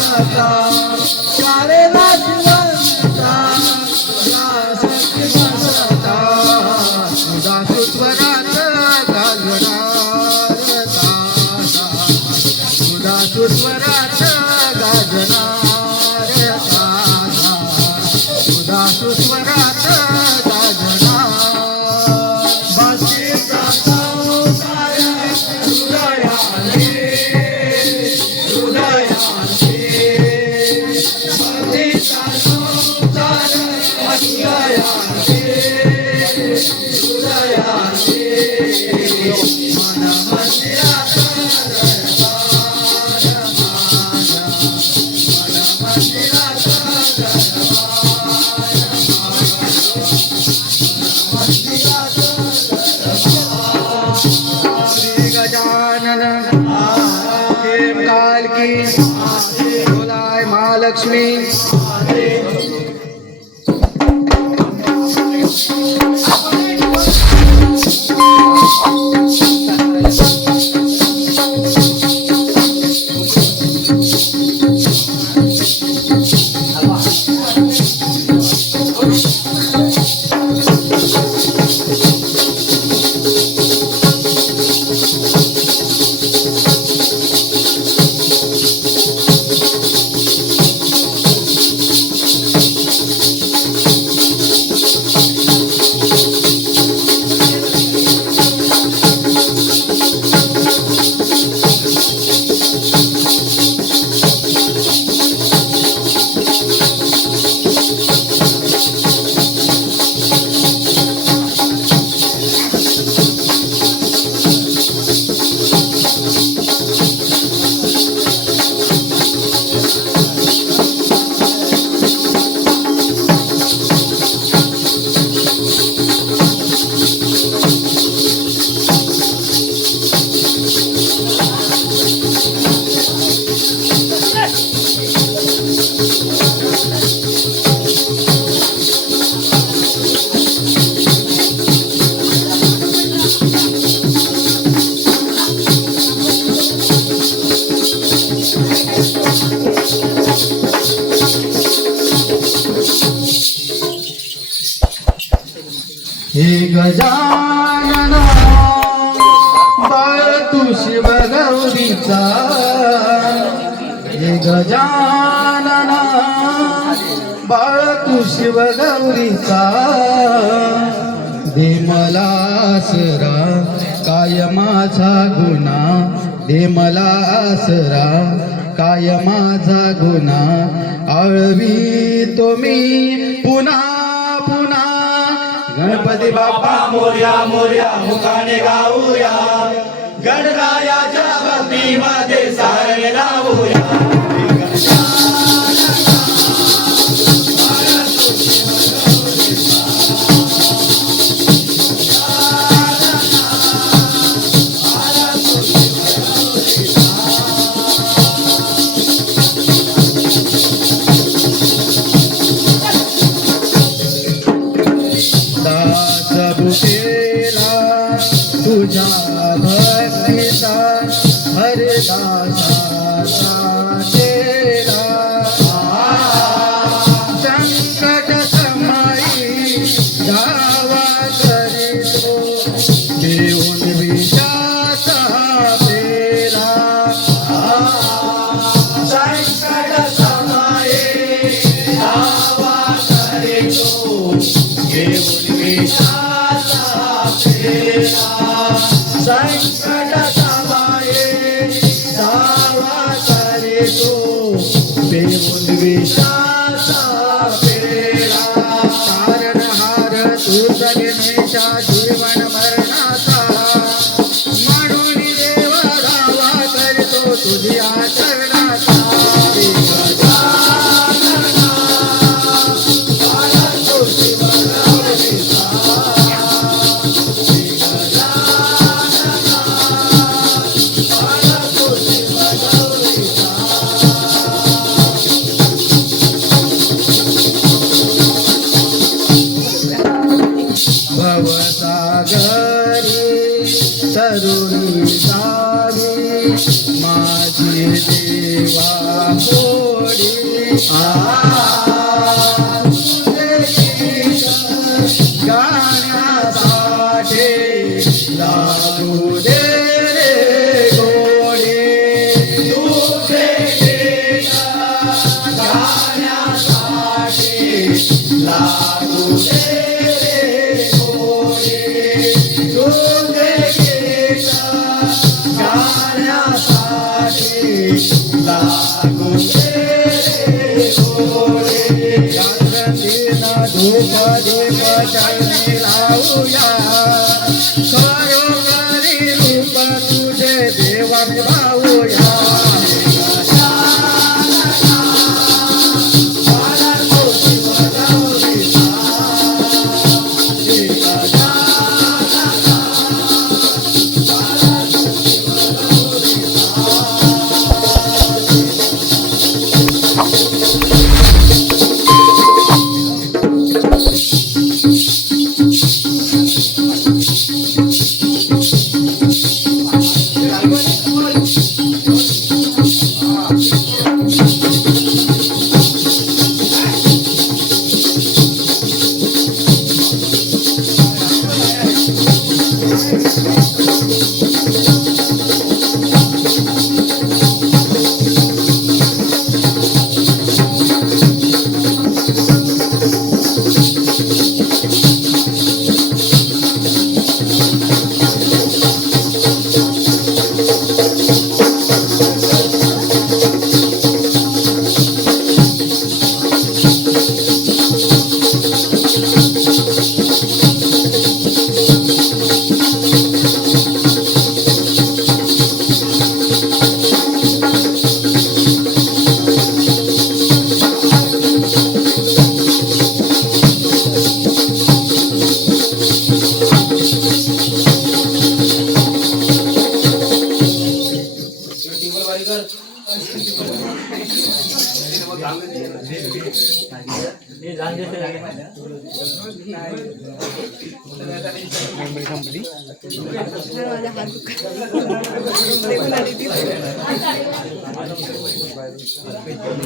Allah Lakshmi. हे गजानन बाळ तू शिवगौरीचा. हे गजानना बाळ तू शिव गौरीचा दे मला आसरा काय माझा गुन्हा दे मला आसरा काय माझा गुन्हा आळवी तो मी पुन्हा गणपती बाप्पा मोर्या मोर्या मुखाने गाऊया. गणरायाच्या भक्तीमध्ये सारणे लावूया. पदे धूप लावूया. का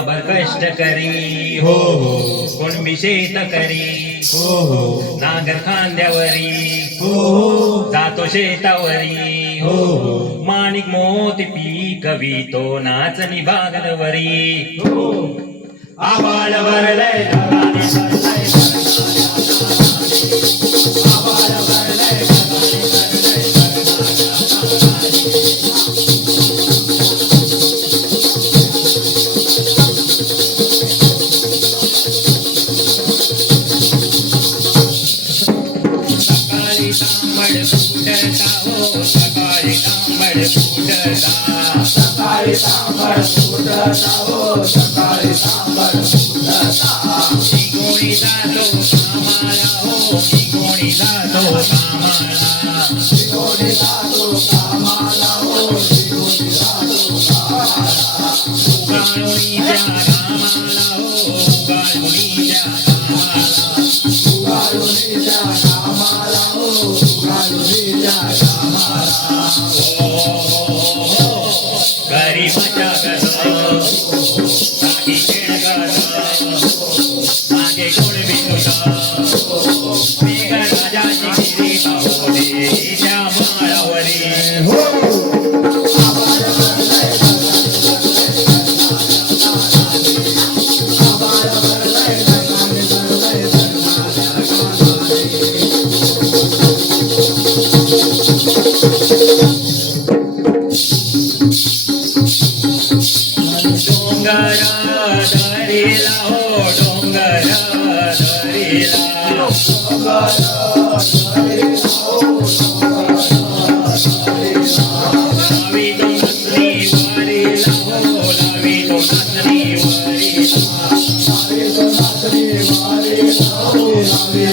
बर कष्ट करी? हो हो. कोण विशेष करी? हो हो. नागर खांद्यावरी? हो हो. जातो शेतावरी? हो हो. माणिक मोती पी कवी तो नाचनी बागदवरी आबाळ सकाळी तांबड फुटता हो सकाळी तांबड फुटता सांबर फुटता हो सकाळी सांबर फुटता मी कोणी जातो कामाला हो मी कोणी जातो कामाला कोणी जातो कामाला हो कोणी जातो कामाला उगाळुणीच्या कामाला हो उगाळुणीच्या कामाला उगारुणीच्या कामाला हो उगारुणीच्या कामाला गरीबाच्या He's ડોંગરા ધરેલા હો ડોંગરા ધરેલા ડોંગરા ધરેલા હો લાવી દો નસની વારેલા હો લાવી દો નસની વારેલા લાવી દો નસની વારેલા લાવી દો નસની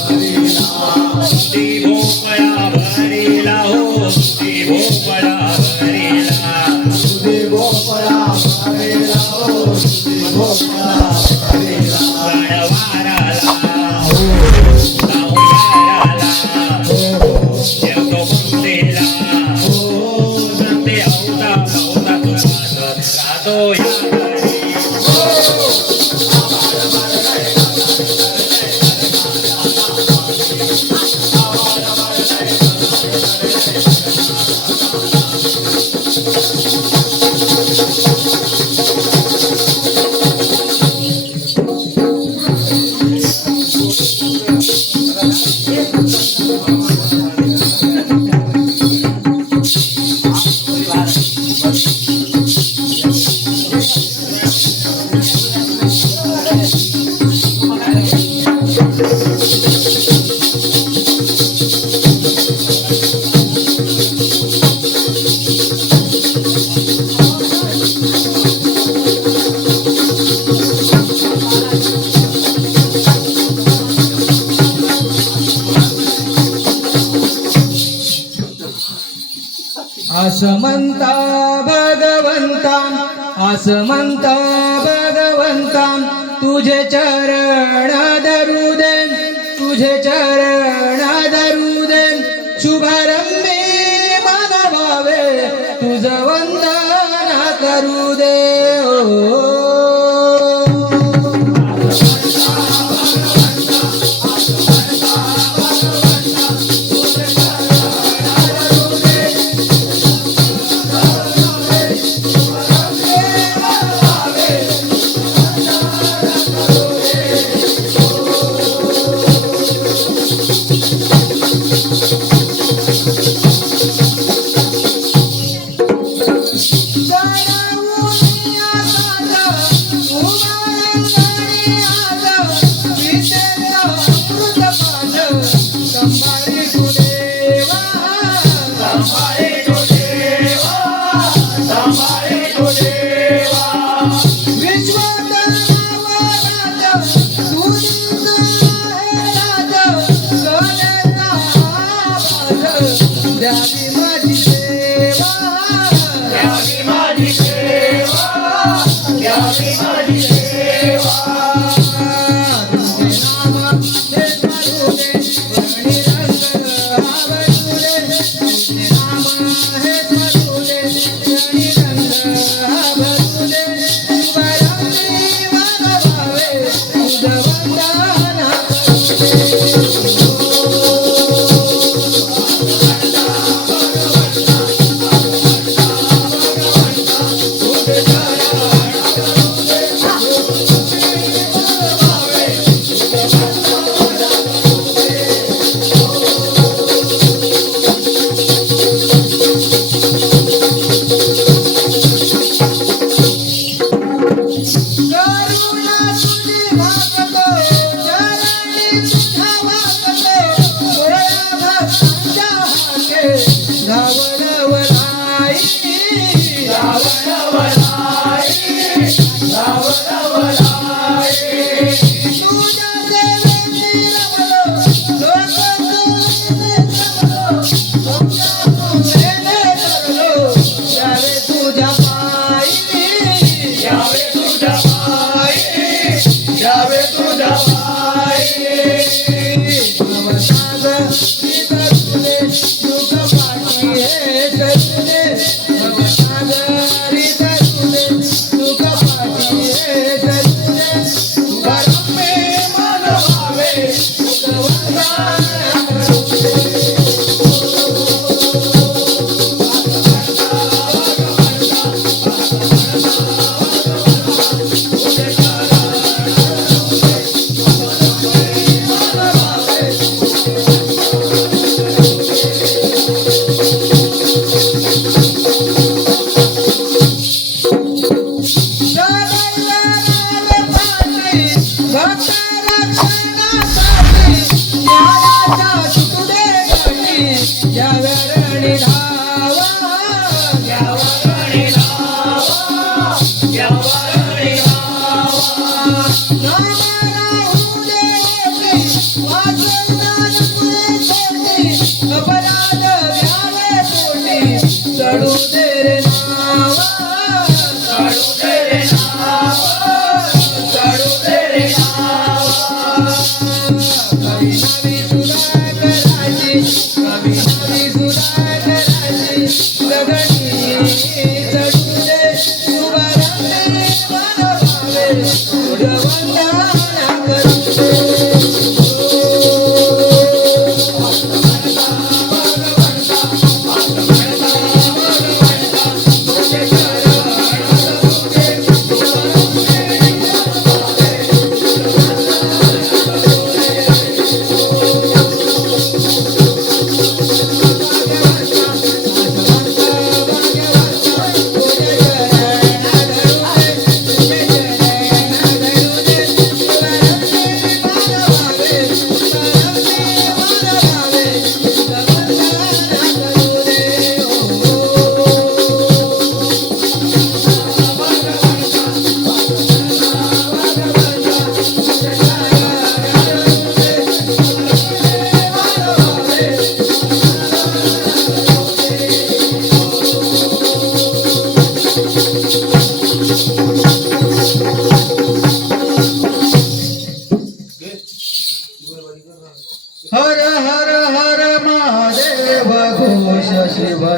વારેલા भगवंता असं म्हणता भगवंता तुझे चरण धरू दे तुझे चरण धरू दे शुभारंभी मन तुझ वंदना करू दे.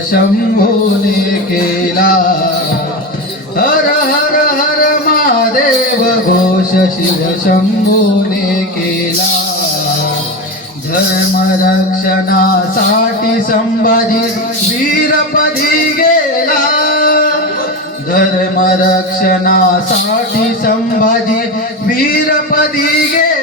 शंभूने केला. हर हर हर महादेव घोष शिव शंभूने केला. धर्मरक्षणासाठी संभाजी वीरपदी गेला. धर्मरक्षणासाठी संभाजी वीरपदी गेला.